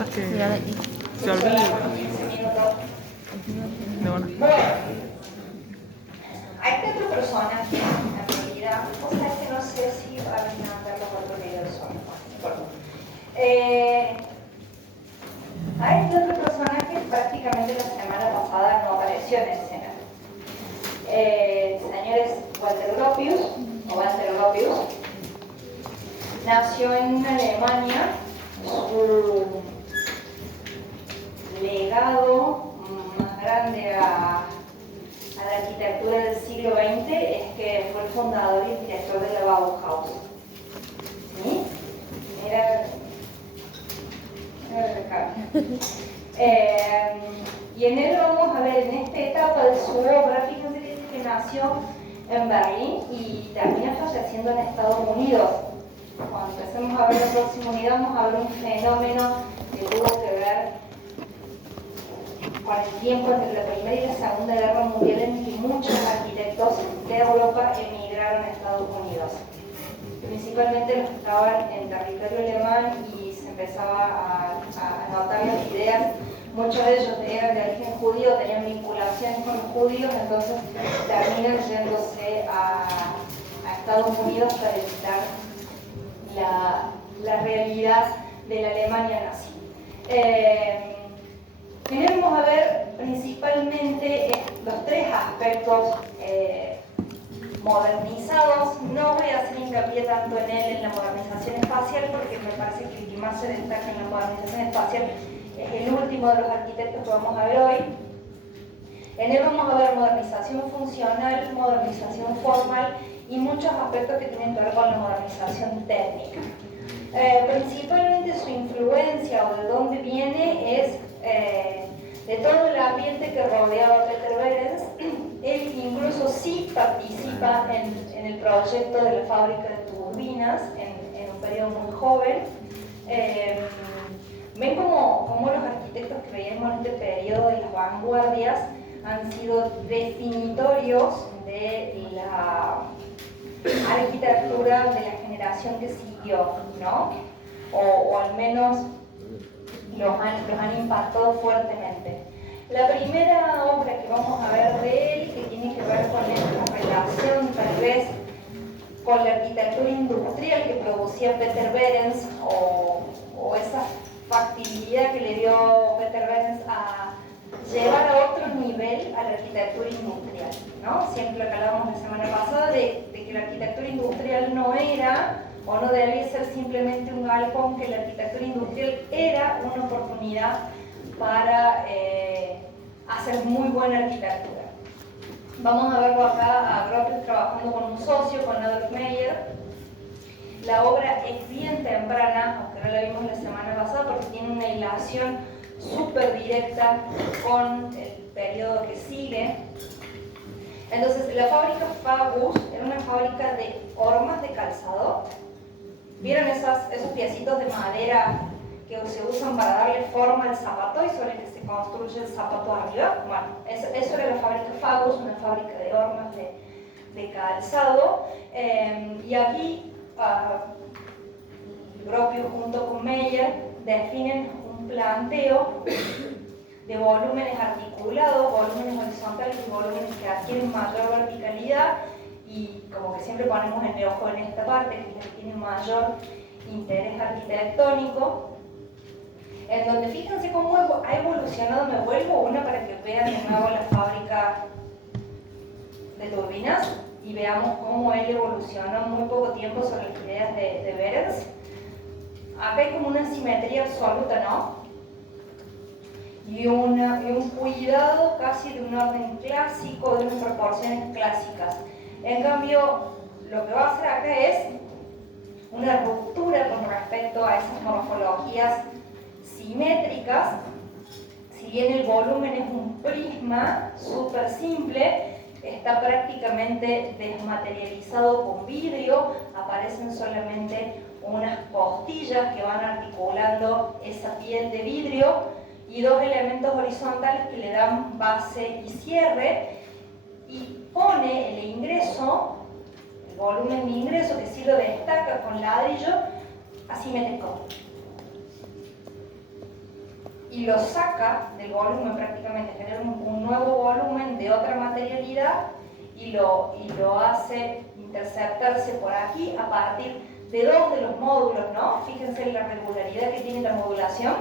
pasa es que Mira de aquí. se olvida. De una. Bueno, hay cuatro personas en realidad, o sea que no sé si van a ver los otros videos solo. No importa. Hay cuatro personajes, prácticamente la semana pasada no apareció en escena. El señor es Walter Gropius, nació en Alemania. Su legado más grande a la arquitectura del siglo XX es que fue el fundador y director de la Bauhaus. ¿Sí? Era y en él vamos a ver en esta etapa de su obra, fíjense que nació en Berlín y termina falleciendo en Estados Unidos. Cuando empecemos a ver la próxima unidad vamos a ver un fenómeno que tuvo que ver con el tiempo entre la Primera y la Segunda Guerra Mundial en que muchos arquitectos de Europa emigraron a Estados Unidos. Principalmente los que estaban en territorio alemán y se empezaba a notar las ideas. Muchos de ellos eran de origen judío, tenían vinculaciones con los judíos, entonces terminan yéndose a Estados Unidos para evitar la realidad de la Alemania nazi. Vamos a ver principalmente los tres aspectos modernizados. No voy a hacer hincapié tanto en él, en la modernización espacial, porque me parece que el que más se destaca en la modernización espacial es el último de los arquitectos que vamos a ver hoy. En él vamos a ver modernización funcional, modernización formal y muchos aspectos que tienen que ver con la modernización técnica. Principalmente su influencia o de dónde viene es de todo el ambiente que rodeaba a Peter Behrens. Él incluso sí participa en el proyecto de la fábrica de turbinas en un periodo muy joven. Ven como los arquitectos que veíamos en este periodo de las vanguardias han sido definitorios de la arquitectura de la generación que siguió, ¿no? O al menos los han impactado fuertemente. La primera obra que vamos a ver de él, que tiene que ver con la relación tal vez con la arquitectura industrial que producía Peter Behrens, o esa factibilidad que le dio Peter Behrens a llevar a otro nivel a la arquitectura industrial, ¿no? Siempre lo que hablábamos la semana pasada de que la arquitectura industrial no era o no debía ser simplemente un galpón, que la arquitectura industrial era una oportunidad para hacer muy buena arquitectura. Vamos a verlo acá a Gropius trabajando con un socio, con Adolf Meyer. La obra es bien temprana, aunque no la vimos la semana pasada, porque tiene una hilación súper directa con el periodo que sigue. Entonces, la fábrica Fagus era una fábrica de hormas de calzado. ¿Vieron esos piecitos de madera que se usan para darle forma al zapato y sobre el que se construye el zapato arriba? Bueno, eso era la fábrica Fagus, una fábrica de hormas de calzado. Y aquí Gropius junto con Meyer definen un planteo de volúmenes articulados, volúmenes horizontales y volúmenes que adquieren mayor verticalidad, y como que siempre ponemos el ojo en esta parte, que es la que tiene mayor interés arquitectónico, en donde fíjense cómo ha evolucionado. Me vuelvo una para que vean de nuevo la fábrica de turbinas y veamos cómo él evolucionó en muy poco tiempo sobre las ideas de Behrens. Acá hay como una simetría absoluta, ¿no? Y un cuidado casi de un orden clásico, de unas proporciones clásicas. En cambio, lo que va a hacer acá es una ruptura con respecto a esas morfologías simétricas. Si bien el volumen es un prisma súper simple, está prácticamente desmaterializado con vidrio, aparecen solamente unas costillas que van articulando esa piel de vidrio y dos elementos horizontales que le dan base y cierre, y pone el ingreso, el volumen de ingreso, que sí lo destaca con ladrillo, asimétrico. y lo saca del volumen prácticamente, genera un nuevo volumen de otra materialidad y lo hace interceptarse por aquí a partir de dos de los módulos, ¿no? Fíjense en la regularidad que tiene la modulación,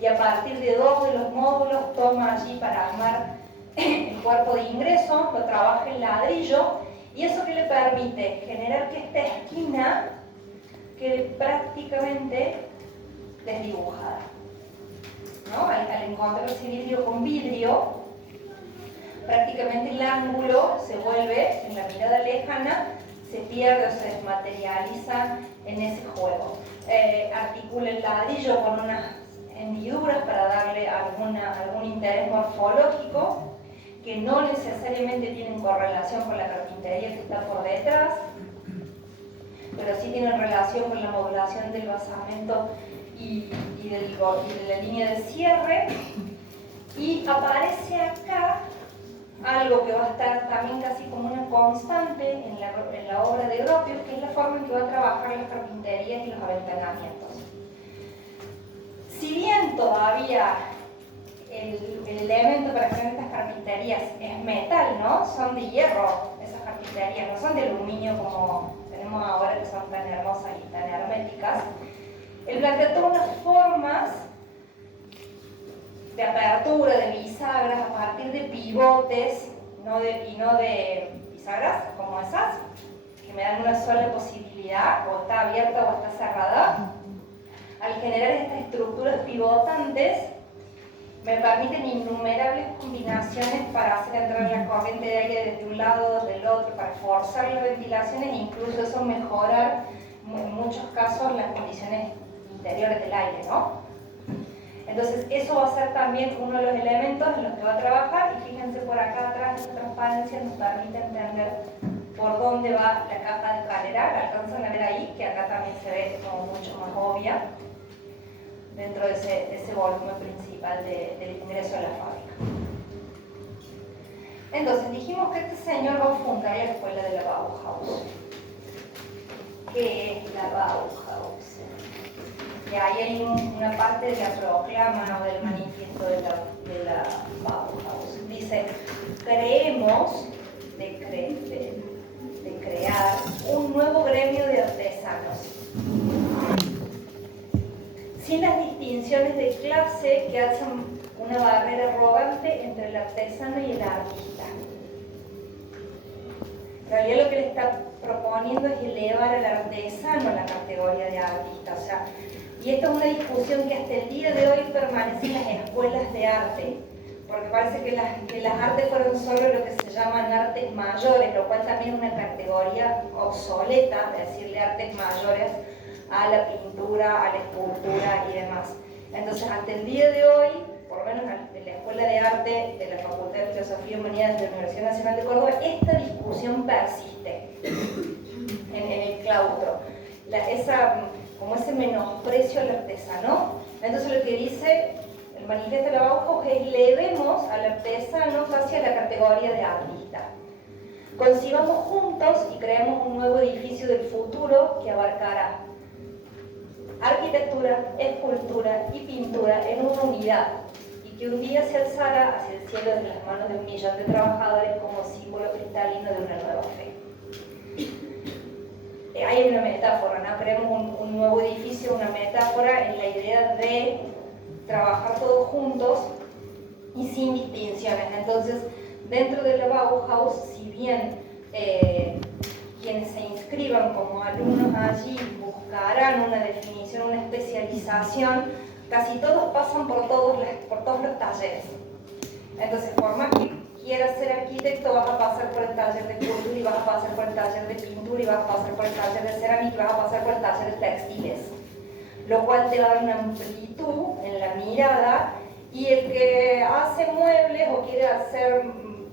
y a partir de dos de los módulos toma allí para armar el cuerpo de ingreso, lo trabaja en ladrillo, y eso que le permite generar que esta esquina quede prácticamente desdibujada, ¿no? Al encontrar ese vidrio con vidrio, prácticamente el ángulo se vuelve, en la mirada lejana, se pierde o se desmaterializa en ese juego. Articula el ladrillo con unas hendiduras para darle algún interés morfológico, que no necesariamente tienen correlación con la carpintería que está por detrás, pero sí tienen relación con la modulación del basamento y de la línea de cierre. Y aparece acá algo que va a estar también casi como una constante en la obra de Gropius, que es la forma en que va a trabajar las carpinterías y los aventanamientos. Si bien todavía el elemento para hacer estas carpinterías es metal, ¿no? Son de hierro esas carpinterías, no son de aluminio como tenemos ahora, que son tan hermosas y tan herméticas. Él plantea todas unas formas de apertura, de bisagras, a partir de pivotes, y no de bisagras como esas, que me dan una sola posibilidad, o está abierta o está cerrada. Al generar estas estructuras pivotantes, me permiten innumerables combinaciones para hacer entrar la corriente de aire desde un lado o del otro, para forzar las ventilaciones e incluso eso mejorar en muchos casos las condiciones interiores del aire, ¿no? Entonces eso va a ser también uno de los elementos en los que va a trabajar, y fíjense por acá atrás, esta transparencia nos permite entender por dónde va la capa de escalera. La alcanzan a ver ahí, que acá también se ve como mucho más obvia dentro de ese volumen principal del ingreso a la fábrica. Entonces dijimos que este señor va a fundar la escuela de la Bauhaus. ¿Qué es la Bauhaus? Y ahí hay una parte de la proclama o del manifiesto de la Bauhaus. Dice: creemos de crear un nuevo gremio de artesanos, sin las distinciones de clase que hacen una barrera arrogante entre el artesano y el artista. En realidad lo que le está proponiendo es elevar al artesano a la categoría de artista. O sea, y esto es una discusión que hasta el día de hoy permanece en las escuelas de arte, porque parece que las artes fueron solo lo que se llaman artes mayores, lo cual también es una categoría obsoleta, de decirle artes mayores a la pintura, a la escultura y demás. Entonces, hasta el día de hoy, por lo menos en la Escuela de Arte de la Facultad de Filosofía y Humanidades de la Universidad Nacional de Córdoba, esta discusión persiste en el claustro. Como ese menosprecio al artesano. Entonces, lo que dice el manifiesto de la Bauhaus es: elevemos al artesano hacia la categoría de artista. Concibamos juntos y creemos un nuevo edificio del futuro que abarcará arquitectura, escultura y pintura en una unidad, y que un día se alzara hacia el cielo desde las manos de 1 millón de trabajadores como símbolo cristalino de una nueva fe. Hay una metáfora, ¿no? Creemos un nuevo edificio, una metáfora en la idea de trabajar todos juntos y sin distinciones. Entonces, dentro de la Bauhaus, si bien quienes se inscriban como alumnos allí buscarán una definición, una especialización, casi todos pasan por todos los talleres. Entonces, por más que quieras ser arquitecto, vas a pasar por el taller de escultura, y vas a pasar por el taller de pintura, y vas a pasar por el taller de cerámica, y vas a pasar por el taller de textiles, lo cual te va a dar una amplitud en la mirada, y el que hace muebles o quiere hacer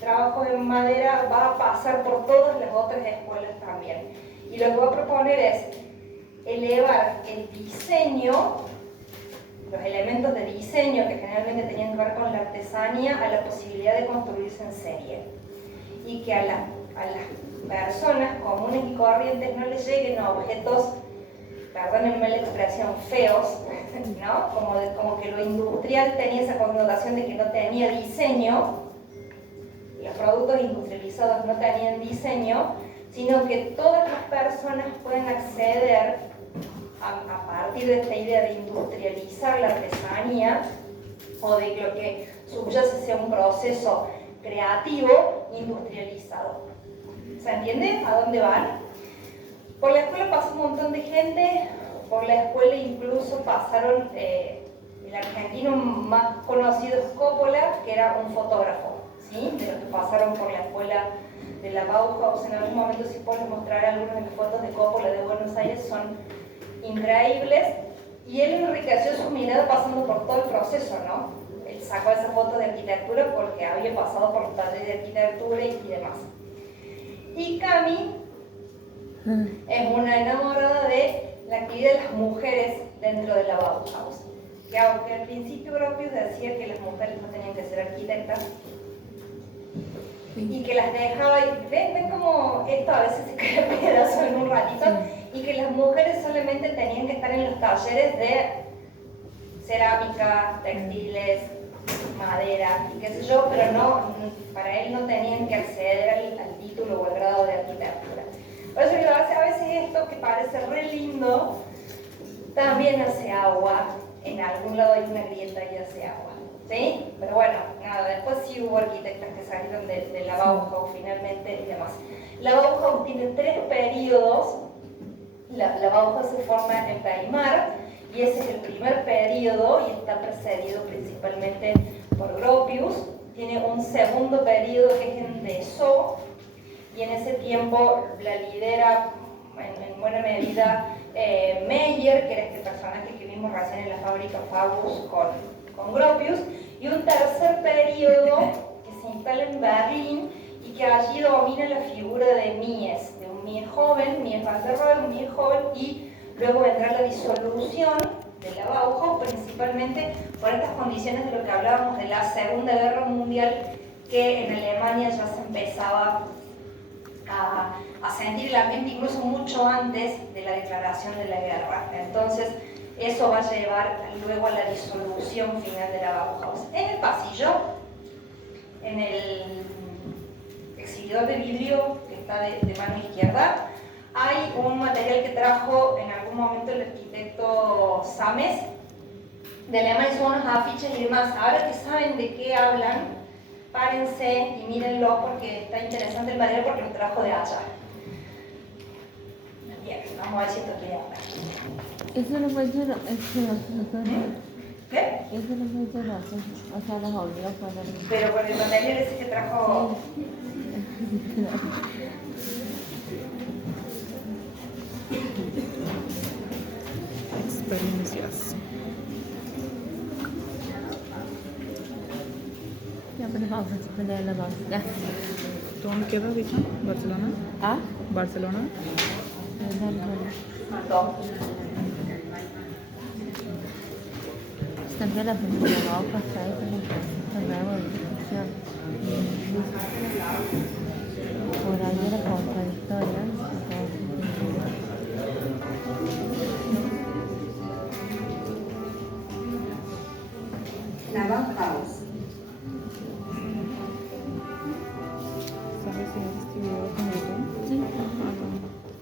trabajos en madera va a pasar por todas las otras escuelas también. Y lo que voy a proponer es elevar el diseño, los elementos de diseño que generalmente tenían que ver con la artesanía, a la posibilidad de construirse en serie, y que a las personas comunes y corrientes no les lleguen objetos, perdónenme la expresión, feos, ¿no? Como que lo industrial tenía esa connotación de que no tenía diseño, los productos industrializados no tenían diseño, sino que todas las personas pueden acceder a partir de esta idea de industrializar la artesanía o de que lo que subyace sea un proceso creativo industrializado. ¿Se entiende a dónde van? Por la escuela pasó un montón de gente, por la escuela incluso pasaron, el argentino más conocido es Coppola, que era un fotógrafo, ¿sí? De los que pasaron por la escuela de la Bauhaus. En algún momento, si puedo mostrar algunas de las fotos de Coppola de Buenos Aires, son increíbles, y él enriqueció su mirada pasando por todo el proceso, ¿no? Él sacó esa foto de arquitectura porque había pasado por los talleres de arquitectura y demás. Y Cami es una enamorada de la actividad de las mujeres dentro de la Bauhaus. Que aunque al principio Gropius decía que las mujeres no tenían que ser arquitectas, y que las dejaba, y ven como esto a veces se cae a pedazos en un ratito, y que las mujeres solamente tenían que estar en los talleres de cerámica, textiles, madera y qué sé yo, pero no, para él no tenían que acceder al título o al grado de arquitectura. Por eso digo, a veces esto que parece re lindo también hace agua, en algún lado hay una grieta y hace agua, ¿sí? Pero bueno, nada, después sí hubo arquitectas que salieron de la Bauhaus finalmente y demás. La Bauhaus tiene 3 periodos. La Bauhaus se forma en Weimar, y ese es el primer periodo y está precedido principalmente por Gropius. Tiene un segundo periodo que es en Dessau, y en ese tiempo la lidera en buena medida Meyer, que era este personaje que vimos recién en la fábrica Fagus con Gropius, y un tercer periodo que se instala en Berlín y que allí domina la figura de Mies, de un Mies joven, Mies van der Rohe, un Mies joven, y luego vendrá la disolución de la Bauhaus, principalmente por estas condiciones de lo que hablábamos de la Segunda Guerra Mundial, que en Alemania ya se empezaba a sentir el ambiente incluso mucho antes de la declaración de la guerra. Entonces, eso va a llevar luego a la disolución final de la Bauhaus. En el pasillo, en el exhibidor de vidrio que está de mano izquierda, hay un material que trajo en algún momento el arquitecto Sames de Alemania, son unos afiches y demás. Ahora que saben de qué hablan, párense y mírenlo porque está interesante el material, porque lo trajo de allá. Bien, vamos a ver si esto estoy acá. Eso no fue hecho, ¿Qué? eso no fue hecho, o sea, los obvios para el... Pero con el material ese que trajo... Experiencias. Ya, pero vamos a poner la dos. Ya. ¿Tú dónde quedas, dicho? ¿Barcelona? ¿Ah? ¿Barcelona? También la película va a pasar con el concepto nuevo de ficción. Por ahí era contradictoria.